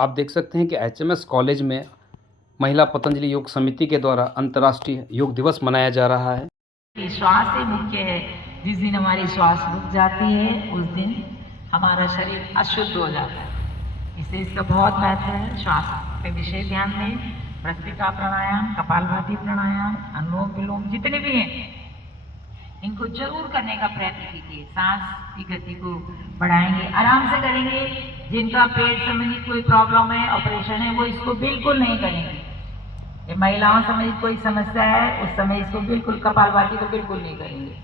आप देख सकते हैं कि एचएमएस कॉलेज में महिला पतंजलि योग समिति के द्वारा अंतर्राष्ट्रीय योग दिवस मनाया जा रहा है। श्वास ही मुख्य है। जिस दिन हमारी श्वास रुक जाती है उस दिन हमारा शरीर अशुद्ध हो जाता है। इसलिए इसका बहुत महत्व है। श्वास पे विशेष ध्यान दें। भस्त्रिका प्राणायाम, कपालभाति प्राणायाम, अनुलोम विलोम जितने भी हैं इनको जरूर करने का प्रयत्न कीजिए। सांस की गति को बढ़ाएंगे, आराम से करेंगे। जिनका पेट संबंधित कोई प्रॉब्लम है, ऑपरेशन है, वो इसको बिल्कुल नहीं करेंगे। ये महिलाओं संबंधित कोई समस्या है उस समय इसको बिल्कुल, कपालभाति को बिल्कुल नहीं करेंगे।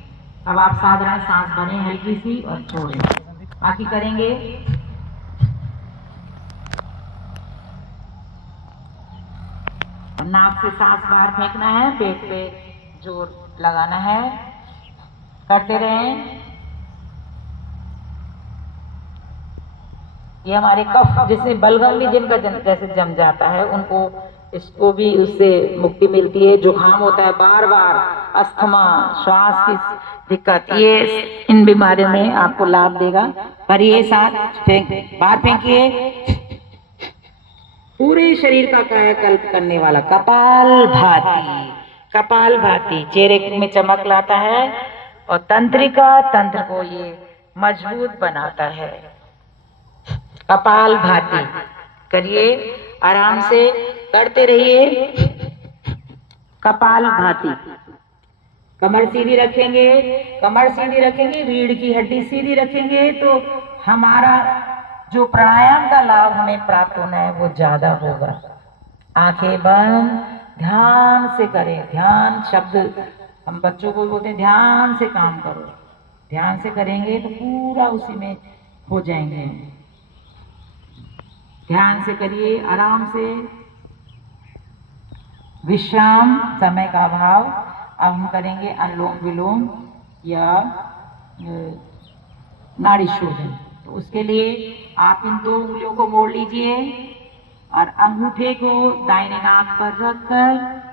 अब आप साधारण सांस भरें हल्की सी और छोड़ें। बाकी करेंगे। नाक से सांस बाहर फेंकना है, पेट पे जोर लगाना है। करते रहें। ये हमारे कफ जिससे बलगम भी जिनका जैसे जम जाता है उनको इसको भी उससे मुक्ति मिलती है। जुकाम होता है बार बार, अस्थमा, श्वास की दिक्कत, ये इन बीमारियों में आपको लाभ देगा। पर ये साथ बाहर फेंकिए। पूरे शरीर का कायाकल्प करने वाला कपाल भाती। कपाल भाती चेहरे में चमक लाता है और तंत्रिका तंत्र को ये मजबूत बनाता है। कपाल भाती करिए, आराम से करते रहिए। कपाल भाती। कमर सीधी रखेंगे, कमर सीधी रखेंगे, रीढ़ की हड्डी सीधी रखेंगे तो हमारा जो प्राणायाम का लाभ हमें प्राप्त होना है वो ज्यादा होगा। आंखें बंद, ध्यान से करें। ध्यान शब्द हम बच्चों को बोलते हैं, ध्यान से काम करो। ध्यान से करेंगे तो पूरा उसी में हो जाएंगे। ध्यान से करिए, आराम से। विश्राम, समय का अभाव। अब हम करेंगे अनुलोम विलोम या नाड़ी शोधन। तो उसके लिए आप इन दो उंगलियों को मोड़ लीजिए और अंगूठे को दाहिने नाक पर रखकर,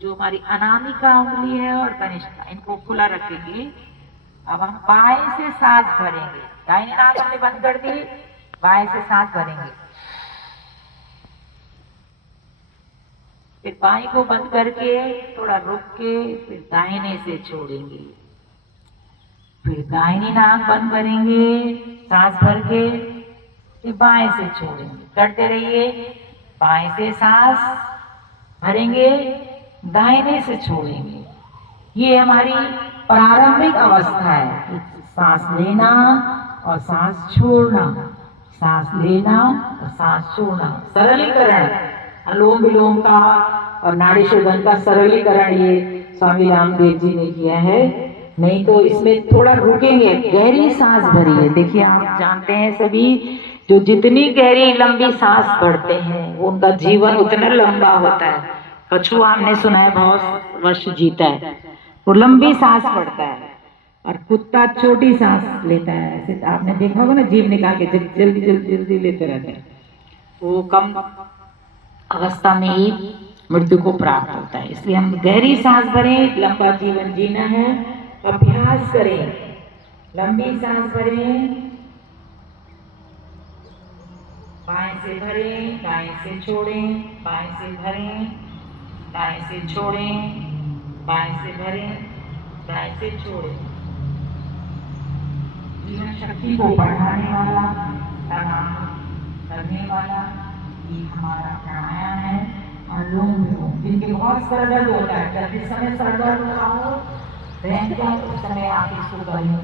जो हमारी अनामिका उंगली है और कनिष्ठा, इनको खुला रखेंगे। अब हम बाएं से सांस भरेंगे। दाहिने नाक हमने बंद कर दी, बाएं से सांस भरेंगे। फिर बाएं को बंद करके थोड़ा रुक के फिर दाहिने से छोड़ेंगे। फिर दाहिनी नाक बंद करेंगे सांस भर के, फिर बाएं से छोड़ेंगे। करते रहिए। बाएं से सांस भरेंगे, दाहिने से छोड़ेंगे। ये हमारी प्रारंभिक अवस्था है। सांस लेना और सांस छोड़ना, सांस लेना और सांस छोड़ना। सरलीकरण अनुलोम विलोम का और नाड़ी शोधन का सरलीकरण ये स्वामी रामदेव जी ने किया है। नहीं तो इसमें थोड़ा रुकेंगे। गहरी सांस भरिए। देखिए आप जानते हैं सभी, जो जितनी गहरी लंबी सांस भरते हैं वो उनका जीवन उतना लंबा होता है। कछुआ हमने सुना है बहुत वर्ष जीता है, वो लंबी सांस भरता है। और कुत्ता छोटी सांस लेता है। ऐसे आपने देखा होगा ना, जीभ निकाल के जल्दी जल्दी जल्दी लेते रहते हैं। वो कम अवस्था में ही मृत्यु को प्राप्त होता है। इसलिए हम गहरी सांस भरें। लंबा जीवन जीना है, अभ्यास करें। लंबी सांस भरें, बाएं से भरें, दाएं से छोड़ें, बाएं से भरें, दाएं से छोड़ें, बाएं से भरें, दाएं से छोड़ें। जीवन शक्ति को बढ़ाने वाला, तनाव करने वाला ये हमारा प्राणायाम है। अनुलोम विलोम जिनके बहुत सर दर्द होता है, जब जिस समय सर दर्द हो रहा हो उस समय आप इसको करें।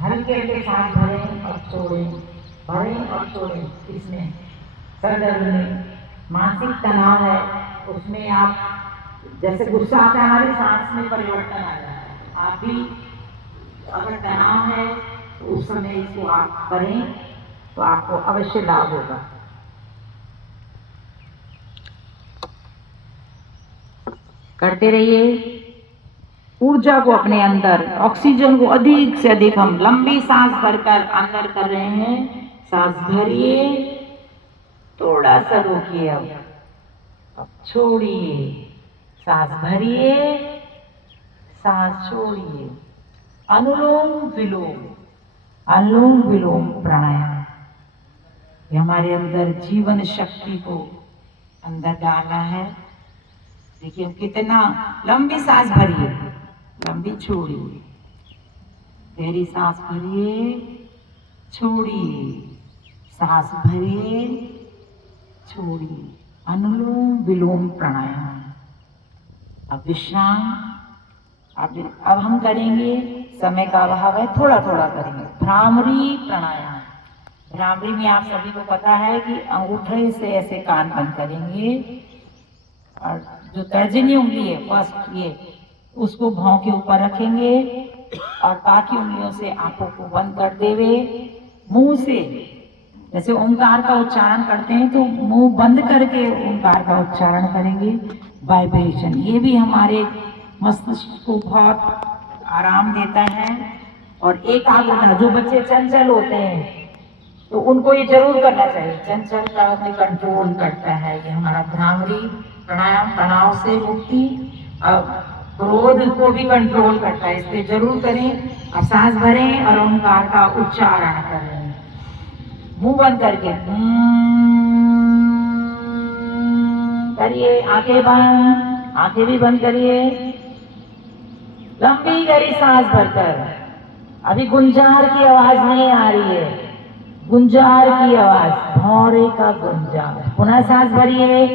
हल्के हल्के सांस भरें और छोड़ें, भरें और छोड़ें। इसमें सर दर्द में मानसिक तनाव है, उसमें आप जैसे गुस्सा आता है हमारी सांस में परिवर्तन आ जाता है। आप भी अगर तनाव है तो उस समय इसको आप करें तो आपको अवश्य लाभ होगा। करते रहिए। ऊर्जा को अपने अंदर, ऑक्सीजन को अधिक से अधिक, हम लंबी सांस भरकर अंदर कर रहे हैं। सांस भरिए, थोड़ा सा रोकिए, अब छोड़िए। सांस भरिए, सांस छोड़िए। अनुलोम विलोम, अनुलोम विलोम प्राणायाम। कि हमारे अंदर जीवन शक्ति को अंदर डाला है। देखिए कितना लंबी सांस भरिए, लंबी छोड़िए, गहरी सांस भरिए, छोड़िए, सांस भरिए, छोड़िए। अनुलोम विलोम प्राणायाम। अब विश्राम। अब हम करेंगे, समय का अभाव है, थोड़ा थोड़ा करेंगे भ्रामरी प्राणायाम। भ्रामरी में आप सभी को पता है कि अंगूठे से ऐसे कान बंद करेंगे और जो तर्जनी उंगली है फर्स्ट ये, उसको भौं के ऊपर रखेंगे और बाकी उंगलियों से आंखों को बंद कर देवे, मुंह से जैसे ओंकार का उच्चारण करते हैं तो मुंह बंद करके ओंकार का उच्चारण करेंगे। वाइब्रेशन ये भी हमारे मस्तिष्क को बहुत आराम देता है। और एकाग्रता, जो बच्चे चंचल होते हैं तो उनको ये जरूर करना चाहिए, चंचलता में कंट्रोल करता है ये हमारा भ्रामरी प्राणायाम। तनाव से मुक्ति, अब क्रोध को भी कंट्रोल करता है, इसलिए जरूर करें। अब सांस भरें और ओंकार का उच्चारण करें, मुंह बंद करके करिए, आंखें बंद, आंखें भी बंद करिए, लंबी गहरी सांस भरकर। अभी गुंजार की आवाज नहीं आ रही है, गुंजार की आवाज, भौरे का गुंजार। पुनः सांस भरिए,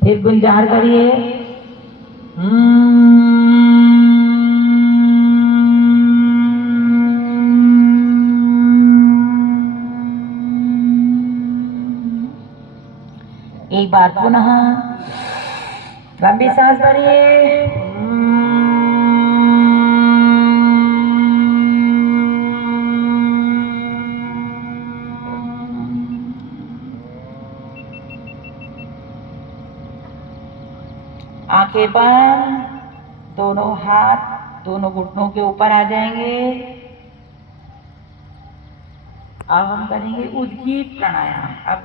फिर गुंजार करिए, एक बार पुनः लंबी सांस भरिए, आंखें बंद, दोनों हाथ दोनों घुटनों के ऊपर आ जाएंगे। अब हम करेंगे उद्गीत प्राणायाम। अब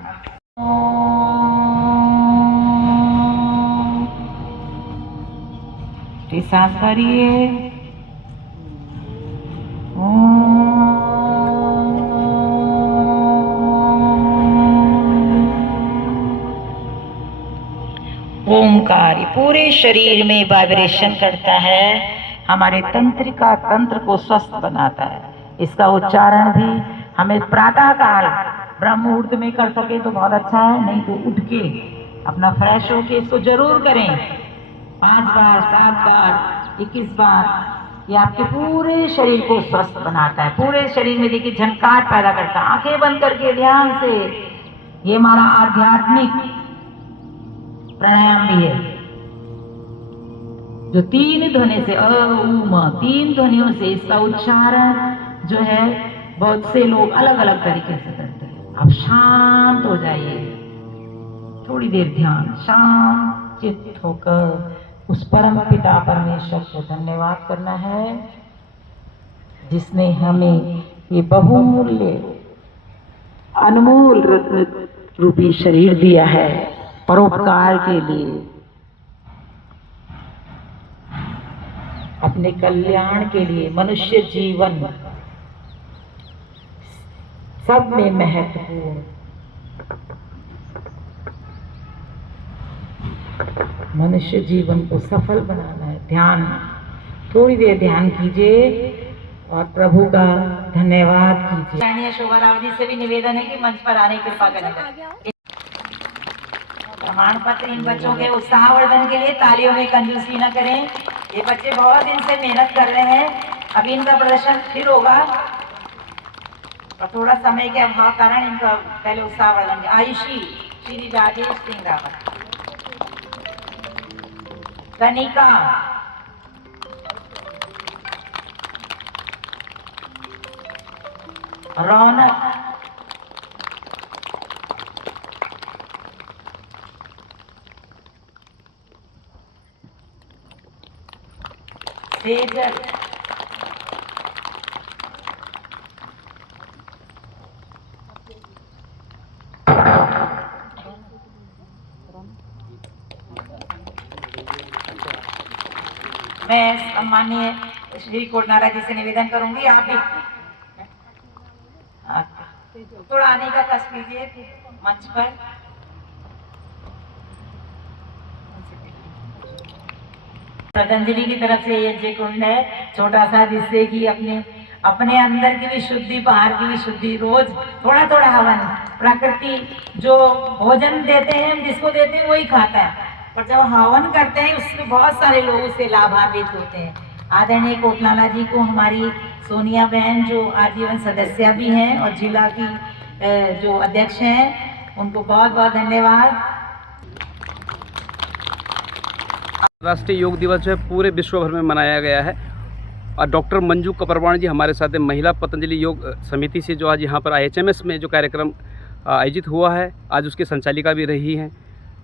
सांस भरिए, ओमकार पूरे शरीर में वाइब्रेशन करता है, हमारे तंत्रिका तंत्र को स्वस्थ बनाता है। इसका उच्चारण भी हमें प्रातः काल ब्रह्म मुहूर्त में कर सके तो बहुत अच्छा है, नहीं तो उठ के अपना फ्रेश होके इसको जरूर करें। 5 बार, 7 बार, 21 बार, ये आपके पूरे शरीर को स्वस्थ बनाता है। पूरे शरीर में देखिए झनकार पैदा करता है। आंखें बंद करके ध्यान से, ये हमारा आध्यात्मिक प्राणायाम भी है, जो 3 ध्वनि से ओम, 3 ध्वनियों से इसका उच्चारण जो है बहुत से लोग अलग अलग तरीके से करते हैं। अब शांत हो जाइए, थोड़ी देर ध्यान, शांत चित्त होकर उस परम पिता परमेश्वर को धन्यवाद करना है, जिसने हमें ये बहुमूल्य अनमोल रत्न रूपी शरीर दिया है परोपकार के लिए, अपने कल्याण के लिए। मनुष्य जीवन सब में महत्वपूर्ण, मनुष्य जीवन को सफल बनाना है। ध्यान, थोड़ी देर ध्यान कीजिए और प्रभु का धन्यवाद कीजिए। शोभा राव जी से भी निवेदन है कि मंच पर आने की कृपा करें। प्रमाण पत्र इन बच्चों के उत्साहवर्धन के लिए तालियों में कंजूसी न करें। ये बच्चे बहुत दिन से मेहनत कर रहे हैं, अभी इनका प्रदर्शन फिर होगा और थोड़ा समय के अभाव कारण इनका पहले उत्साहवर्धन। आयुषी श्री राजेश सिंह रावत, कनिका, रौनक, सेजल, मैं सम्मानीय श्री कोटनारा जी से निवेदन करूंगी, आप भी थोड़ा आने का कष्ट कीजिए मंच पर। पतंजलि की तरफ से ये यज्ञ कुंड है छोटा सा, जिससे कि अपने अंदर की भी शुद्धि, बाहर की भी शुद्धि, रोज थोड़ा थोड़ा हवन। प्रकृति जो भोजन देते हैं, जिसको देते हैं वही खाता है, पर जब हवन करते हैं उसमें बहुत सारे लोग उससे लाभान्वित होते हैं। आदरणीय कोटलाला जी को, हमारी सोनिया बहन जो आजीवन सदस्य भी हैं और जिला की जो अध्यक्ष हैं, उनको बहुत बहुत धन्यवाद। राष्ट्रीय योग दिवस जो है पूरे विश्व भर में मनाया गया है और डॉक्टर मंजू कपरवाण जी हमारे साथ हैं, महिला पतंजलि योग समिति से, जो आज यहाँ पर IHMS में जो कार्यक्रम आयोजित हुआ है, आज उसकी संचालिका भी रही हैं।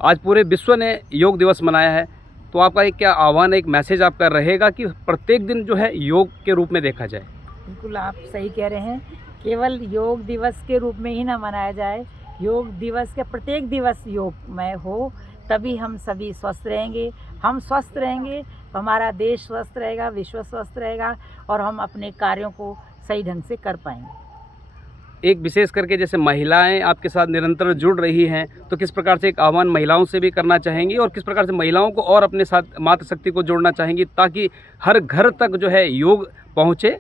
आज पूरे विश्व ने योग दिवस मनाया है, तो आपका एक क्या आह्वान, एक मैसेज आपका रहेगा कि प्रत्येक दिन जो है योग के रूप में देखा जाए? बिल्कुल आप सही कह रहे हैं, केवल योग दिवस के रूप में ही ना मनाया जाए, योग दिवस के प्रत्येक दिवस योगमय हो, तभी हम सभी स्वस्थ रहेंगे। हम स्वस्थ रहेंगे तो हमारा देश स्वस्थ रहेगा, विश्व स्वस्थ रहेगा और हम अपने कार्यों को सही ढंग से कर पाएंगे। एक विशेष करके जैसे महिलाएं आपके साथ निरंतर जुड़ रही हैं, तो किस प्रकार से एक आह्वान महिलाओं से भी करना चाहेंगी और किस प्रकार से महिलाओं को और अपने साथ मातृशक्ति को जोड़ना चाहेंगी ताकि हर घर तक जो है योग पहुँचे?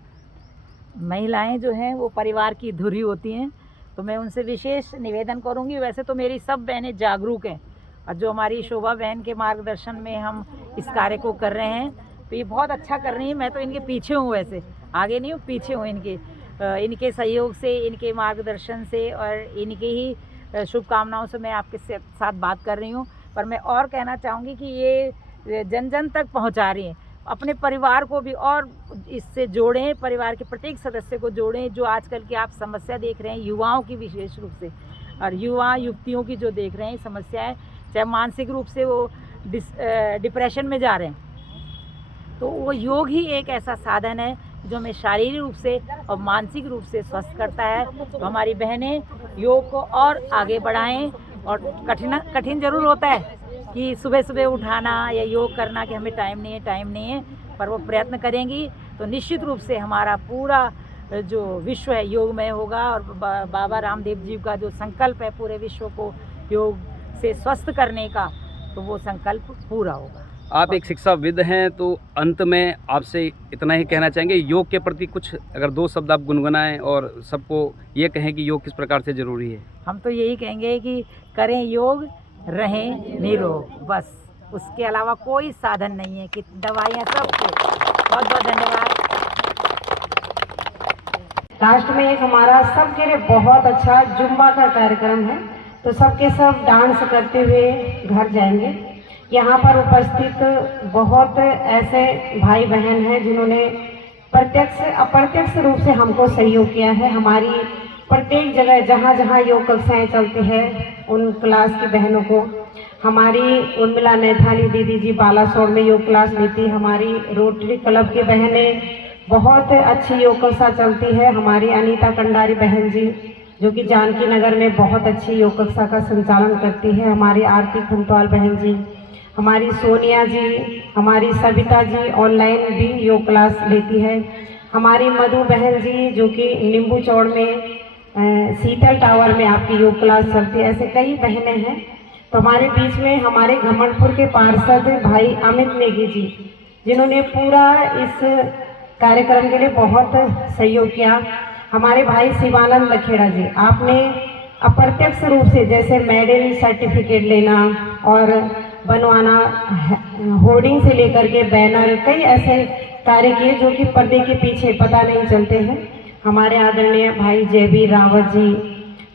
महिलाएं जो हैं वो परिवार की धुरी होती हैं, तो मैं उनसे विशेष निवेदन करूंगी। वैसे तो मेरी सब बहनें जागरूक हैं और जो हमारी शोभा बहन के मार्गदर्शन में हम इस कार्य को कर रहे हैं, तो ये बहुत अच्छा कर रही हैं। मैं तो इनके पीछे हूँ, वैसे आगे नहीं हूँ, पीछे हूँ इनके सहयोग से, इनके मार्गदर्शन से और इनके ही शुभकामनाओं से मैं आपके साथ बात कर रही हूँ। पर मैं और कहना चाहूँगी कि ये जन जन तक पहुँचा रही हैं, अपने परिवार को भी और इससे जोड़ें, परिवार के प्रत्येक सदस्य को जोड़ें। जो आजकल की आप समस्या देख रहे हैं युवाओं की, विशेष रूप से और युवा युवतियों की जो देख रहे हैं समस्याएं, चाहे मानसिक रूप से वो डिप्रेशन में जा रहे हैं, तो वो योग ही एक ऐसा साधन है जो हमें शारीरिक रूप से और मानसिक रूप से स्वस्थ करता है। तो हमारी बहनें योग को और आगे बढ़ाएं। और कठिन ज़रूर होता है कि सुबह सुबह उठाना या योग करना कि हमें टाइम नहीं है, पर वो प्रयत्न करेंगी तो निश्चित रूप से हमारा पूरा जो विश्व है योगमय होगा। और बाबा रामदेव जी का जो संकल्प है पूरे विश्व को योग से स्वस्थ करने का, तो वो संकल्प पूरा होगा। आप एक शिक्षाविद हैं, तो अंत में आपसे इतना ही कहना चाहेंगे, योग के प्रति कुछ अगर 2 शब्द आप गुनगुनाएं और सबको ये कहें कि योग किस प्रकार से ज़रूरी है? हम तो यही कहेंगे कि करें योग, रहें निरोग, बस उसके अलावा कोई साधन नहीं है कि दवाइयाँ सबको। बहुत बहुत धन्यवाद। लास्ट में एक हमारा सबके लिए बहुत अच्छा जुम्बा का कार्यक्रम है, तो सबके सब डांस करते हुए घर जाएंगे। यहाँ पर उपस्थित बहुत ऐसे भाई बहन हैं जिन्होंने प्रत्यक्ष अप्रत्यक्ष रूप से हमको सहयोग किया है। हमारी प्रत्येक जगह जहाँ जहाँ योग कक्षाएँ चलती है, उन क्लास की बहनों को, हमारी उर्मिला नैथानी दीदी जी बालासोर में योग क्लास लेती, हमारी रोटरी क्लब की बहनें बहुत अच्छी योग कक्षा चलती है, हमारी अनीता कंडारी बहन जी जो कि जानकी नगर में बहुत अच्छी योग कक्षा का संचालन करती है, हमारी आरती खंतवाल बहन जी, हमारी सोनिया जी, हमारी सविता जी ऑनलाइन भी योग क्लास लेती है, हमारी मधु बहन जी जो कि नींबू चौड़ में शीतल टावर में आपकी योग क्लास चलती है। ऐसे कई बहनें हैं। तो हमारे बीच में हमारे घमंडपुर के पार्षद भाई अमित नेगी जी, जिन्होंने पूरा इस कार्यक्रम के लिए बहुत सहयोग किया। हमारे भाई शिवानंद लखेड़ा जी, आपने अप्रत्यक्ष रूप से जैसे मेडल सर्टिफिकेट लेना और बनवाना, होर्डिंग से लेकर के बैनर, कई ऐसे कार्य किए जो कि पर्दे के पीछे पता नहीं चलते हैं। हमारे आदरणीय भाई जयवीर रावत जी,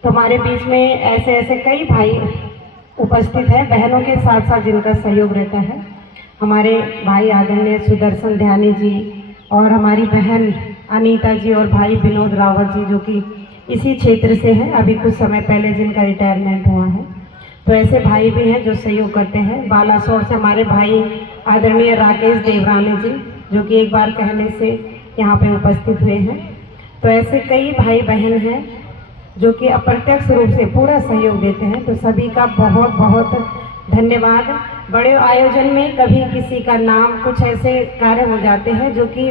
तो हमारे बीच में ऐसे ऐसे कई भाई उपस्थित हैं, बहनों के साथ साथ जिनका सहयोग रहता है। हमारे भाई आदरणीय सुदर्शन ध्यानी जी और हमारी बहन अनीता जी और भाई विनोद रावत जी जो कि इसी क्षेत्र से हैं, अभी कुछ समय पहले जिनका रिटायरमेंट हुआ है। तो ऐसे भाई भी हैं जो सहयोग करते हैं। बालासोर से हमारे भाई आदरणीय राकेश देवरानी जी जो कि एक बार कहने से यहाँ पे उपस्थित हुए हैं। तो ऐसे कई भाई बहन हैं जो कि अप्रत्यक्ष रूप से पूरा सहयोग देते हैं। तो सभी का बहुत बहुत धन्यवाद। बड़े आयोजन में कभी किसी का नाम, कुछ ऐसे कार्य हो जाते हैं जो कि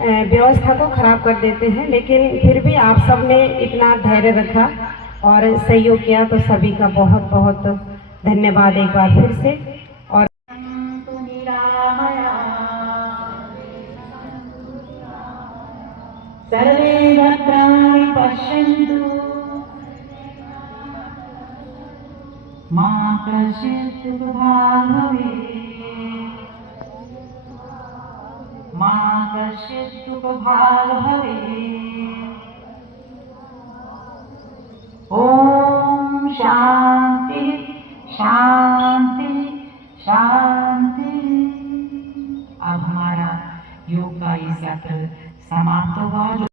व्यवस्था को खराब कर देते हैं, लेकिन फिर भी आप सब ने इतना धैर्य रखा और सहयोग किया, तो सभी का बहुत बहुत धन्यवाद एक बार फिर से। और सर्वे भद्राणि पश्यन्तु मा कश्चित् दुःखभाग् भवेत्, मा कश्चित् दुःखभाग् भवेत्। ॐ शान्ति शांति शांति। अब हमारा योग का ये सत्र समाप्त हुआ।